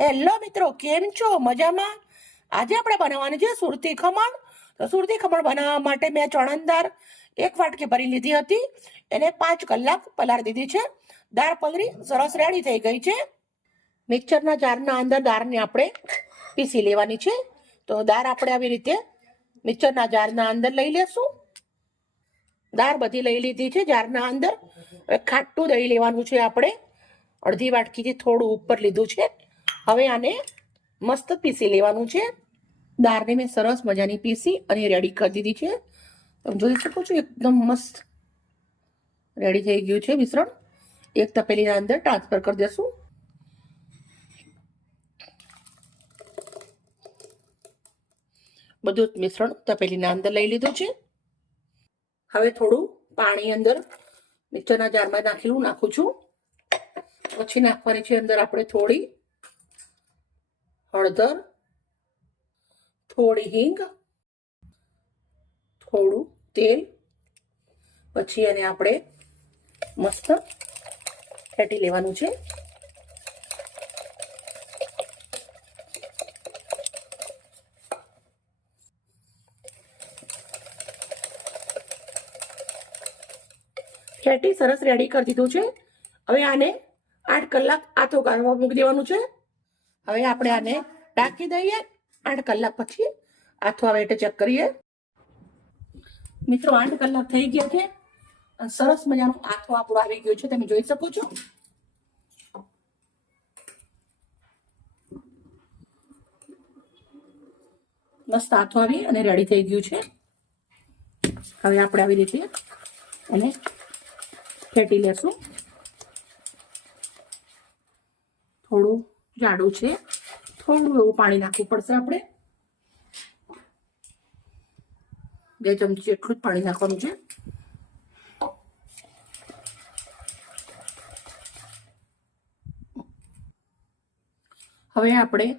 Hello મિત્રો, કેમ છો? મજામાં? આજે આપણે બનાવવાની છે સુરતી ખમણ. તો સુરતી ખમણ બનાવવા માટે મેં ચણાની દાળ એક વાટકી ભરી લીધી હતી. એને પાંચ કલાક પલાળી દીધી છે. દાળ પલરી સરસ રેડી થઈ ગઈ છે. મિક્સરના જારના અંદર દાળને આપણે પીસી લેવાની છે. તો દાળ આપણે આવી રીતે મિક્સરના જારના અંદર લઈ લેશું. દાળ બધી લઈ લીધી છે જારના અંદર. હવે ખાટું દહીં લેવાનું છે આપણે. અડધી વાટકીથી થોડું ઉપર લીધું છે. હવે આને મસ્ત પીસી લેવાનું છે. દાળને મેં સરસ મજાની પીસી અને રેડી કરી દીધી છે. તમે જોઈ શકો છો એકદમ મસ્ત રેડી થઈ ગયું છે મિશ્રણ. એક તપેલીના અંદર ટ્રાન્સફર કરી દેશું. બધું મિશ્રણ તપેલીના અંદર લઈ લીધું છે. હવે થોડું પાણી અંદર મિક્સરના જારમાં નાખેલું નાખું છું. પછી નાખવાની છે અંદર આપણે થોડી હળદર, થોડી હિંગ, થોડું તેલ, પછી એને આપણે મસ્ત ફેટી લેવાનું છે. ફેટી સરસ રેડી કરી દીધું છે. હવે આને આઠ કલાક આથો ગાળવા મૂકી દેવાનું છે. હવે આપણે આને ઢાંકી દઈએ, આઠ કલાક પછી આથો આવે એટલે ચેક કરીએ. મિત્રો, આઠ કલાક થઈ ગયા છે. સરસ મજાનું આથો આપણું આવી ગયું છે. તમે જોઈ શકો છો. મસ્ત આથો આવી અને રેડી થઈ ગયું છે. હવે આપણે આવી રીતે એને ફેટી લેશું. થોડું જાડું છે. થોડું એવું પાણી નાખવું પડશે આપણે. બે ચમચી એટલું જ પાણી નાખવાનું છે. હવે આપણે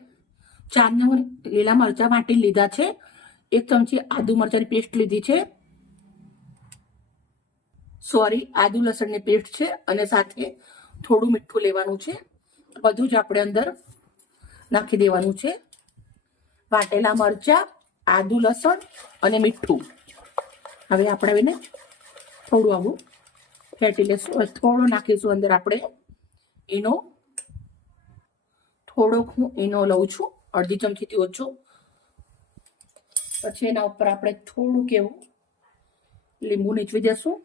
ચાર નંબર લીલા મરચા વાટી લીધા છે. એક ચમચી આદુ મરચાની પેસ્ટ લીધી છે. સોરી, આદુ લસણની પેસ્ટ છે અને સાથે થોડું મીઠું લેવાનું છે. બધું જ આપણે અંદર નાખી દેવાનું છે. વાટેલા મરચા, આદુ લસણ અને મીઠું. હવે આપણે એને થોડું આવું ફેટી લેશું. થોડું નાખીશું અંદર આપણે એનો થોડોક હું એનો લઉં છું. અડધી ચમચીથી ઓછો. પછી એના ઉપર આપણે થોડુંક એવું લીંબુ નીચવી દેશું.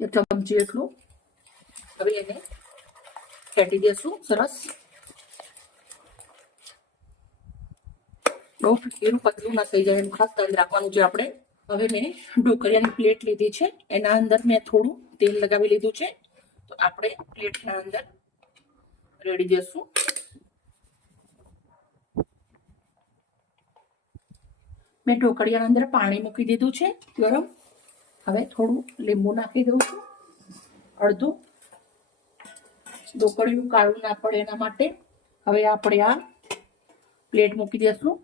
એક ચમચી એટલું હવે એને ફેટી દેશું, સરસ. બહુ એનું પતલું ના થઈ જાય, એનું ખાસ ધ્યાન રાખવાનું છે આપણે. હવે મેં ઢોકળિયાની પ્લેટ લીધી છે. એના અંદર મેં થોડું તેલ લગાવી લીધું છે. તો આપણે પ્લેટના અંદર રેડી દેશું. મેં ઢોકળિયાના અંદર પાણી મૂકી દીધું છે ગરમ. હવે થોડું લીંબુ નાખી દઉં છું. અડધું ઢોકળિયું કાળું ના પડે એના માટે. હવે આપણે આ પ્લેટ મૂકી દઈશું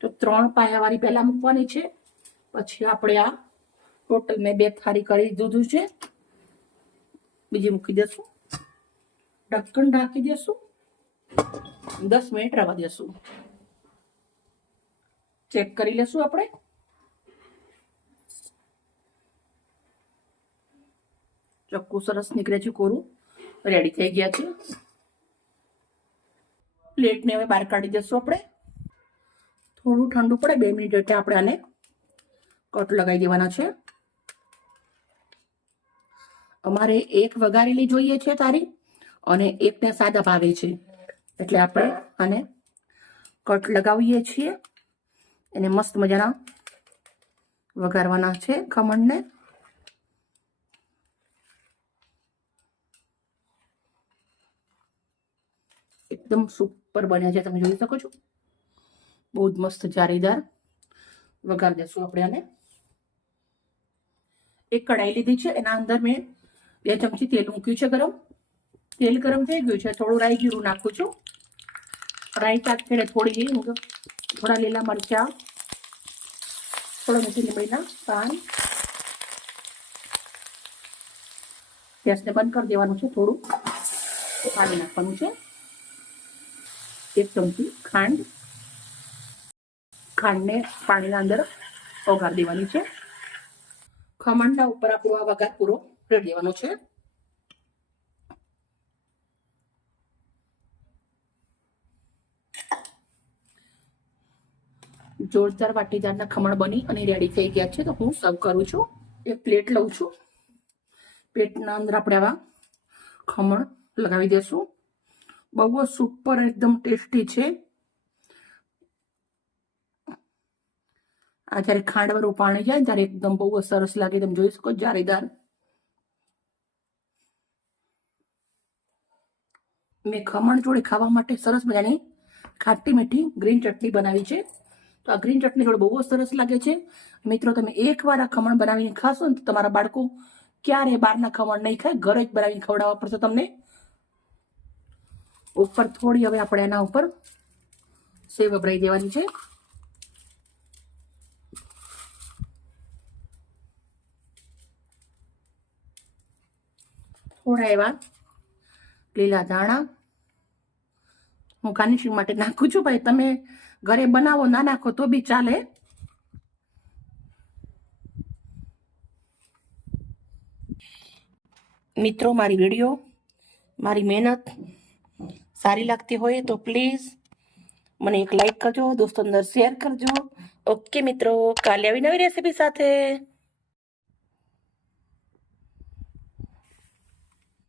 તો ત્રણ પાયાવાળી પહેલાં મૂકવાની છે. પછી આપણે આ ટોટલ મેં બે થાળી કરી દીધું છે. બીજી મૂકી દેશું. ઢક્કણ ઢાંકી દેશું. દસ મિનિટ રવા દેશું. ચેક કરી લેશું આપણે. ચક્કુ સરસ નીકળે છે કોરું. રેડી થઈ ગયા છે. પ્લેટને હવે બહાર કાઢી દઈશું આપણે. થોડું ઠંડુ પડે, બે મિનિટ એટલે આપણે આને કટ લગાવી દેવાના છે. અમારે એક વઘારેલી જોઈએ છે તારી અને એકને સાદા ભાવે છે. એટલે આપણે આને કટ લગાવીએ છીએ. એને મસ્ત મજાના વઘારવાના છે ખમણને. એકદમ સુપર બન્યા છે. તમે જોઈ શકો છો. બહુ જ મસ્ત જારીદાર વઘાર દેશું આપણે આને. એક કઢાઈ લીધી છે. એના અંદર મેં બે ચમચી તેલ મૂક્યું છે ગરમ. તેલ ગરમ થઈ ગયું છે. થોડું રાઈ જીરું નાખું છું. રાઈ ફેરે થોડી થોડા લીલા મરચા, થોડા મીઠી લીમડીના પાન, ગેસને બંધ કરી દેવાનું છે થોડું. પાણી નાખવાનું છે. એક ચમચી ખાંડ, ખાંડને પાણીના અંદર ઓગાર દેવાની છે. ખમણના ઉપર આપણો આ વઘાર પૂરો રેડી દેવાનો છે. જોરદાર વાટીદારના ખમણ બની અને રેડી થઈ ગયા છે. તો હું સર્વ કરું છું. એક પ્લેટ લઉં છું. પ્લેટના અંદર આપણે આવા ખમણ લગાવી દેશું. બહુ જ સુપર એકદમ ટેસ્ટી છે. આ જ્યારે ખાંડવાળું પાણી જાય ત્યારે એકદમ બહુ જ સરસ લાગે, તમે જોઈ શકો જારીદાર. મેં ખમણ જોડે ખાવા માટે સરસ મજાની ખાટી મીઠી ગ્રીન ચટણી બનાવી છે. તો આ ગ્રીન ચટણી જોડે બહુ જ સરસ લાગે છે. મિત્રો, તમે એકવાર આ ખમણ બનાવીને ખાશો ને તો તમારા બાળકો ક્યારે બહારના ખમણ નહીં ખાય, ઘરે જ બનાવીને ખવડાવવા પડશે તમને. ઉપર થોડી, હવે આપણે એના ઉપર સેવ વપરાઈ દેવાની છે. થોડા એવા લીલા ધાણા. હું ગાર્નિશિંગ માટે નાખું છું, ભાઈ. તમે ઘરે બનાવો, ના નાખો, તો બી ચાલે. મિત્રો, મારી વીડિયો, મારી મહેનત સારી લાગતી હોય તો પ્લીઝ મને એક લાઈક કરજો દોસ્તો અંદર શેર કરજો. ઓકે મિત્રો, કાલે આવી નવી રેસીપી સાથે.